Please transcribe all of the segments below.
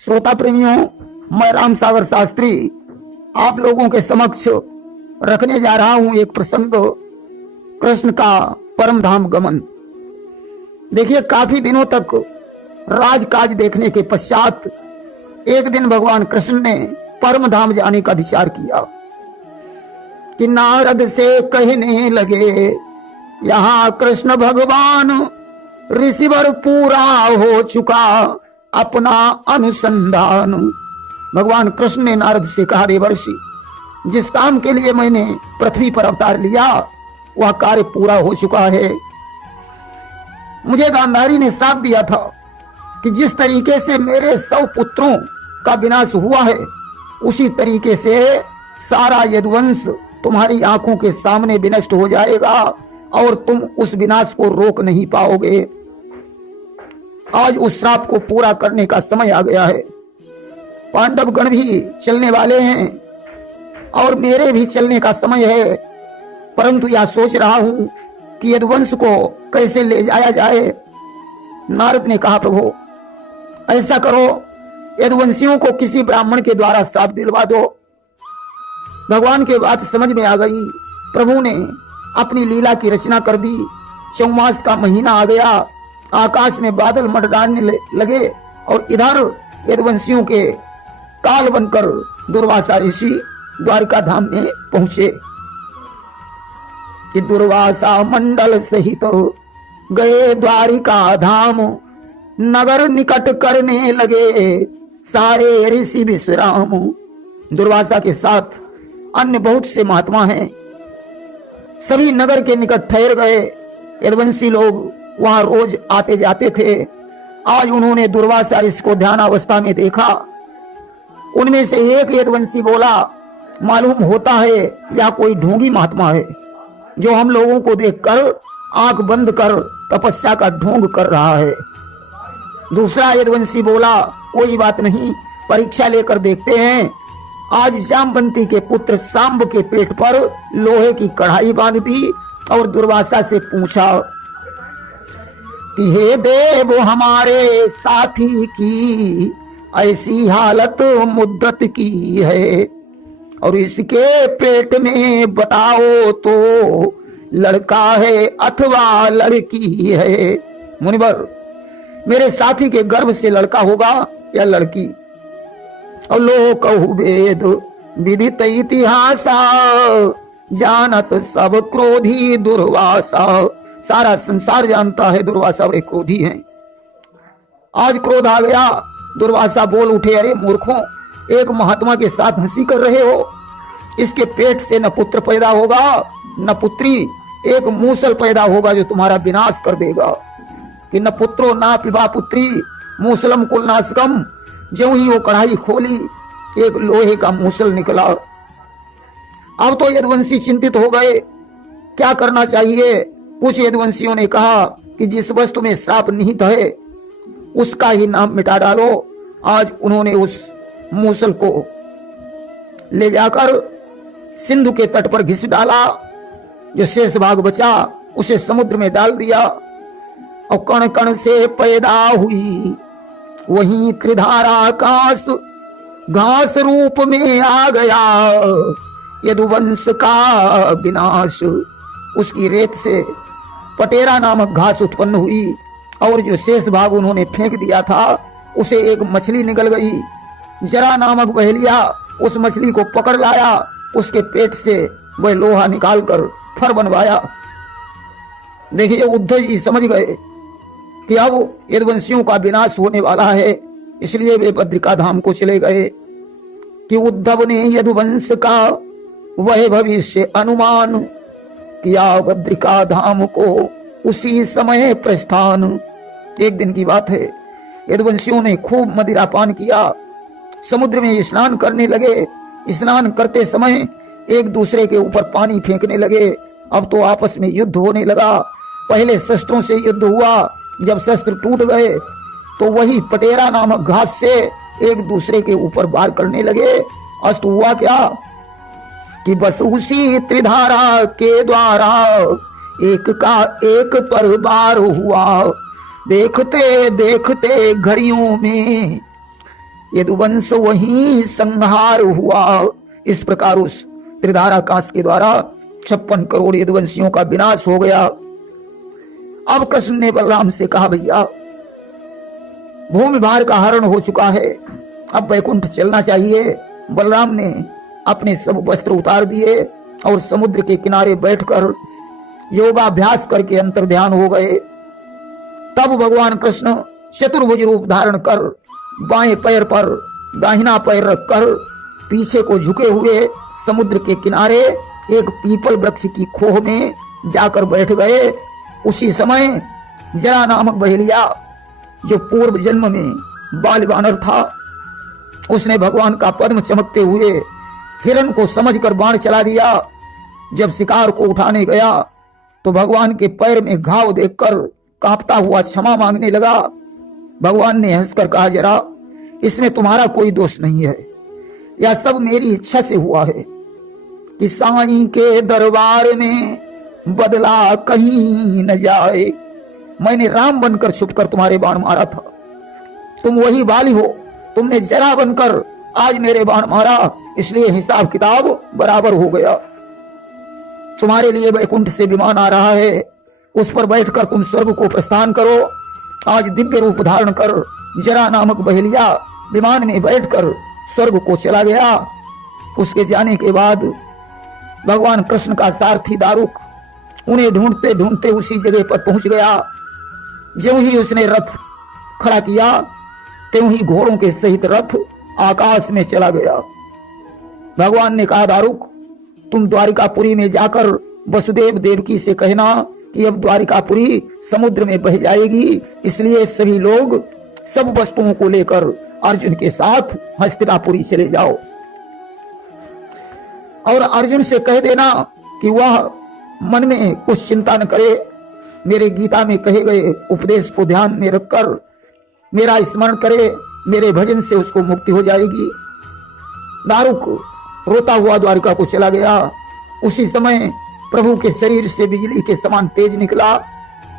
श्रोता प्रेमियों, मैं राम सागर शास्त्री आप लोगों के समक्ष रखने जा रहा हूं एक प्रसंग, कृष्ण का परम धाम गमन। देखिए, काफी दिनों तक राजकाज देखने के पश्चात एक दिन भगवान कृष्ण ने परम धाम जाने का विचार किया कि नारद से कहने लगे, यहाँ कृष्ण भगवान ऋषिवर पूरा हो चुका अपना अनुसंधान। भगवान कृष्ण ने नारद से कहा, देवर्षि, जिस काम के लिए मैंने पृथ्वी पर अवतार लिया वह कार्य पूरा हो चुका है। मुझे गांधारी ने श्राप दिया था कि जिस तरीके से मेरे 100 पुत्रों का विनाश हुआ है उसी तरीके से सारा यदुवंश तुम्हारी आंखों के सामने विनष्ट हो जाएगा और तुम उस विनाश को रोक नहीं पाओगे। आज उस श्राप को पूरा करने का समय आ गया है। पांडव गण भी चलने वाले हैं और मेरे भी चलने का समय है, परंतु यह सोच रहा हूं कि यदुवंश को कैसे ले जाया जाए। नारद ने कहा, प्रभु ऐसा करो, यदुवंशियों को किसी ब्राह्मण के द्वारा श्राप दिलवा दो। भगवान की बात समझ में आ गई। प्रभु ने अपनी लीला की रचना कर दी। चौमास का महीना आ गया, आकाश में बादल मंडराने लगे और इधर यदुवंशियों के काल बनकर दुर्वासा ऋषि द्वारिका धाम में पहुंचे कि दुर्वासा मंडल सहित गए द्वारिका धाम, नगर निकट करने लगे सारे ऋषि विश्राम। दुर्वासा के साथ अन्य बहुत से महात्मा हैं, सभी नगर के निकट ठहर गए। यदुवंशी लोग वहां रोज आते जाते थे। आज उन्होंने दुर्वासा ऋषि को ध्यानावस्था में देखा। उनमें से एक यदुवंशी बोला, मालूम होता है यह कोई ढोंगी महात्मा है जो हम लोगों को देखकर आंख बंद कर तपस्या का ढोंग कर रहा है। दूसरा यदुवंशी बोला, कोई बात नहीं, परीक्षा लेकर देखते हैं। आज जामवंती के पुत्र सांब के पेट पर लोहे की कढ़ाई बांध दी और दुर्वासा से पूछा कि हे देव, हमारे साथी की ऐसी हालत मुद्दत की है और इसके पेट में बताओ तो लड़का है अथवा लड़की है। मुनिवर, मेरे साथी के गर्भ से लड़का होगा या लड़की? और लोक वेद विदित इतिहासा, जानत सब क्रोधी दुर्वासा। सारा संसार जानता है दुर्वासा बड़े क्रोधी हैं। आज क्रोध आ गया। दुर्वासा बोल उठे, अरे मूर्खों, एक महात्मा के साथ हंसी कर रहे हो। इसके पेट से न पुत्र पैदा होगा न पुत्री, एक मूसल पैदा होगा जो तुम्हारा विनाश कर देगा। कि न पुत्रो ना पिबा पुत्री मूसलम कुलनाशकम। ज्यों ही वो कढ़ाई खोली, एक लोहे का मूसल निकला। अब तो यदुवंशी चिंतित हो गए, क्या करना चाहिए। कुछ यदुवंशियों ने कहा कि जिस वस्तु में श्राप निहित है उसका ही नाम मिटा डालो। आज उन्होंने उस मूसल को ले जाकर सिंधु के तट पर घिस डाला। जो शेष भाग बचा उसे समुद्र में डाल दिया और कण कण से पैदा हुई वहीं त्रिधारा आकाश, घास रूप में आ गया यदुवंश का विनाश। उसकी रेत से पटेरा नामक घास उत्पन्न हुई और जो शेष भाग उन्होंने फेंक दिया था उसे एक मछली निकल गई। जरा नामक बहेलिया उस मछली को पकड़ लाया, उसके पेट से वह लोहा निकालकर फर बनवाया। देखिए, उद्धव जी समझ गए कि अब यदुवंशियों का विनाश होने वाला है, इसलिए वे बद्रिका धाम को चले गए। कि उद्धव ने यदुवंश का वह भविष्य अनुमान किया, बद्रिका धाम को उसी समय प्रस्थान। एक दिन की बात है, यदुवंशियों ने खूब मदिरा पान किया, समुद्र में स्नान करने लगे। स्नान करते समय एक दूसरे के ऊपर पानी फेंकने लगे। अब तो आपस में युद्ध होने लगा। पहले शस्त्रों से युद्ध हुआ, जब शस्त्र टूट गए तो वही पटेरा नामक घास से एक दूसरे के ऊपर वार करने लगे। अस्त हुआ क्या कि बस उसी त्रिधारा के द्वारा एक का एक पर वार हुआ। देखते देखते घड़ियों में यदुवंश वहीं संहार हुआ। इस प्रकार उस त्रिधाराकाश के द्वारा 56 करोड़ यदुवंशियों का विनाश हो गया। अब कृष्ण ने बलराम से कहा, भैया भूमि भार का हरण हो चुका है, अब वैकुंठ चलना चाहिए। बलराम ने अपने सब वस्त्र उतार दिए और समुद्र के किनारे बैठकर योगाभ्यास करके अंतर्ध्यान हो गए। तब भगवान कृष्ण चतुर्भुज रूप धारण कर बाएं पैर पर दाहिना पैर रखकर पीछे को झुके हुए समुद्र के किनारे एक पीपल वृक्ष की खोह में जाकर बैठ गए। उसी समय जरा नामक बहेलिया, जो पूर्व जन्म में बाल वानर था, उसने भगवान का पद्म चमकते हुए हिरण को समझकर बाण चला दिया। जब शिकार को उठाने गया तो भगवान के पैर में घाव देखकर कांपता हुआ क्षमा मांगने लगा। भगवान ने हंसकर कहा, जरा इसमें तुम्हारा कोई दोष नहीं है, यह सब मेरी इच्छा से हुआ है कि साईं के दरबार में बदला कहीं न जाए। मैंने राम बनकर छुपकर तुम्हारे बाण मारा था, तुम वही बाली हो, तुमने जरा बनकर आज मेरे बाण मारा, इसलिए हिसाब किताब बराबर हो गया। तुम्हारे लिए वैकुंठ से विमान आ रहा है, उस पर बैठकर तुम स्वर्ग को प्रस्थान करो। आज दिव्य रूप धारण कर जरा नामक बहेलिया विमान में बैठकर स्वर्ग को चला गया। उसके जाने के बाद भगवान कृष्ण का सारथी दारुक उन्हें ढूंढते ढूंढते उसी जगह पर पहुंच गया। ज्यों ही उसने रथ खड़ा किया त्यों ही घोड़ों के सहित रथ आकाश में चला गया। भगवान ने कहा, दारुक तुम द्वारिकापुरी में जाकर वसुदेव देवकी से कहना कि अब द्वारिकापुरी समुद्र में बह जाएगी, इसलिए सभी लोग सब वस्तुओं को लेकर अर्जुन के साथ हस्तिनापुरी चले जाओ। और अर्जुन से कह देना कि वह मन में कुछ चिंता न करे, मेरे गीता में कहे गए उपदेश को ध्यान में रखकर मेरा स्मरण करे, मेरे भजन से उसको मुक्ति हो जाएगी। दारुक रोता हुआ द्वारिका को चला गया। उसी समय प्रभु के शरीर से बिजली के समान तेज निकला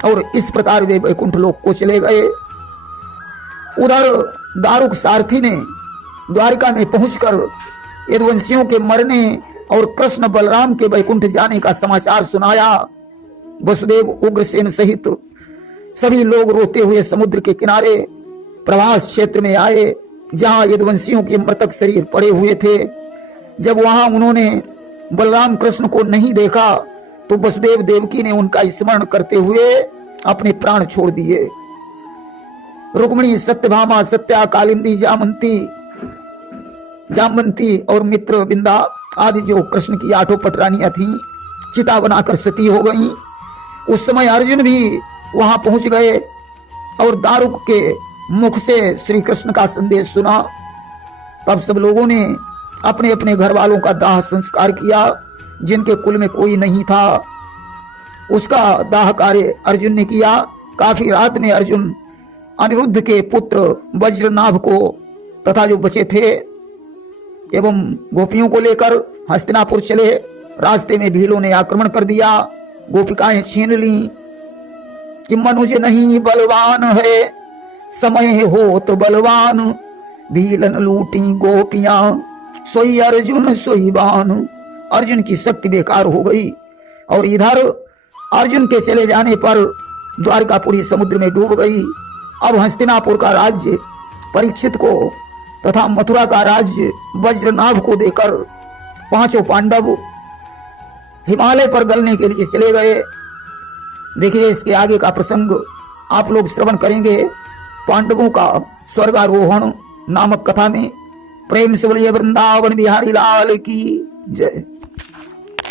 और इस प्रकार वे वैकुंठ लोक को चले गए। उधर दारुक सारथी ने द्वारिका में पहुंचकर यदुवंशियों के मरने और कृष्ण बलराम के वैकुंठ जाने का समाचार सुनाया। वसुदेव उग्रसेन सहित सभी लोग रोते हुए समुद्र के किनारे प्रवास क्षेत्र में आए, जहां यदुवंशियों के मृतक शरीर पड़े हुए थे। जब वहां उन्होंने बलराम कृष्ण को नहीं देखा तो वसुदेव देवकी ने उनका स्मरण करते हुए अपने प्राण छोड़ दिए। रुक्मिणी, सत्यभामा, सत्या, कालिंदी, जामवंती और मित्र बिंदा आदि जो कृष्ण की 8 पटरानियां थीं, चिता बनाकर सती हो गईं। उस समय अर्जुन भी वहां पहुंच गए और दारुक के मुख से श्री कृष्ण का संदेश सुना। तब सब लोगों ने अपने अपने घर वालों का दाह संस्कार किया। जिनके कुल में कोई नहीं था उसका दाह कार्य अर्जुन ने किया। काफी रात में अर्जुन अनिरुद्ध के पुत्र वज्रनाभ को तथा जो बचे थे एवं गोपियों को लेकर हस्तिनापुर चले। रास्ते में भीलों ने आक्रमण कर दिया, गोपिकाएं छीन ली कि मनुज नहीं बलवान है, समय हो तो बलवान, भीलन लूटी गोपियां, सोई अर्जुन सोई बान। अर्जुन की शक्ति बेकार हो गई और इधर अर्जुन के चले जाने पर द्वारकापुरी समुद्र में डूब गई। अब हस्तिनापुर का राज्य परीक्षित को तथा मथुरा का राज्य वज्रनाभ को देकर 5 पांडव हिमालय पर गलने के लिए चले गए। देखिए इसके आगे का प्रसंग आप लोग श्रवण करेंगे। पांडवों का स्वर्गारोहण नामक कथा में। प्रेम से बोलिए वृंदावन बिहारी लाल की जय।